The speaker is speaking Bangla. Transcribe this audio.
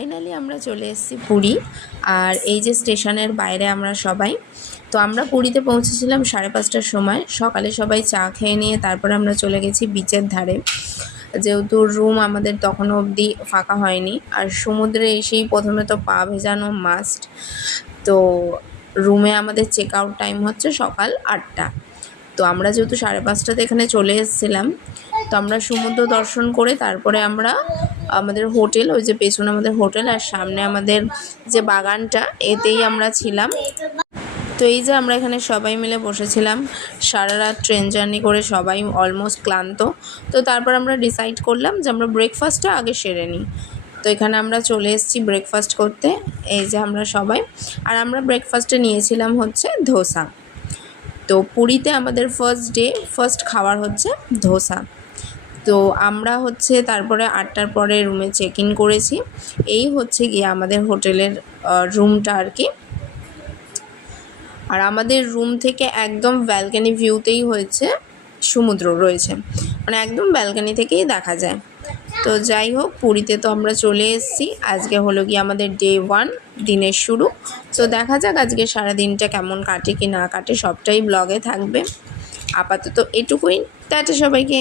ফাইনালি আমরা চলে এসেছি পুরী। আর এই যে স্টেশনের বাইরে আমরা সবাই, তো আমরা পুরীতে পৌঁছেছিলাম 5:30টার সময়। সকালে সবাই চা খেয়ে নিয়ে তারপরে আমরা চলে গেছি বিচের ধারে, যেহেতু রুম আমাদের তখনও অবধি ফাঁকা হয়নি। আর সমুদ্রে এসেই প্রথমে তো পা ভেজানো মাস্ট। তো রুমে আমাদের চেক আউট টাইম হচ্ছে সকাল 8টা। তো আমরা যেহেতু 5:30টাতে এখানে চলে এসেছিলাম, তো আমরা সমুদ্র দর্শন করে তারপরে আমরা আমাদের হোটেল, ওই যে পেছনে আমাদের হোটেল আর সামনে আমাদের যে বাগানটা, এতেই আমরা ছিলাম। তো এই যে আমরা এখানে সবাই মিলে বসেছিলাম, সারা রাত ট্রেন জার্নি করে সবাই অলমোস্ট ক্লান্ত। তো তারপর আমরা ডিসাইড করলাম যে আমরা ব্রেকফাস্টটা আগে সেরে নিই। তো এখানে আমরা চলে এসেছি ব্রেকফাস্ট করতে, এই যে আমরা সবাই। আর আমরা ব্রেকফাস্টে নিয়েছিলাম হচ্ছে ধোসা। তো পুরীতে আমাদের ফার্স্ট খাবার হচ্ছে ধোসা। তো আমরা হচ্ছে তারপরে 8টার পরে রুমে চেক ইন করেছি। এই হচ্ছে গিয়ে আমাদের হোটেলের রুমটা আর কি। আর আমাদের রুম থেকে একদম ব্যালকনি ভিউতেই হয়েছে সমুদ্র রয়েছে, মানে একদম ব্যালকনি থেকেই দেখা যায়। তো যাই হোক, পুরীতে তো আমরা চলে এসেছি। আজকে হলো গিয়ে আমাদের ডে 1, দিনের শুরু। তো দেখা যাক আজকে সারা দিনটা কেমন কাটে কি না কাটে, সবটাই ব্লগে থাকবে। আপাতত এটুকুই। টাটা সবাইকে।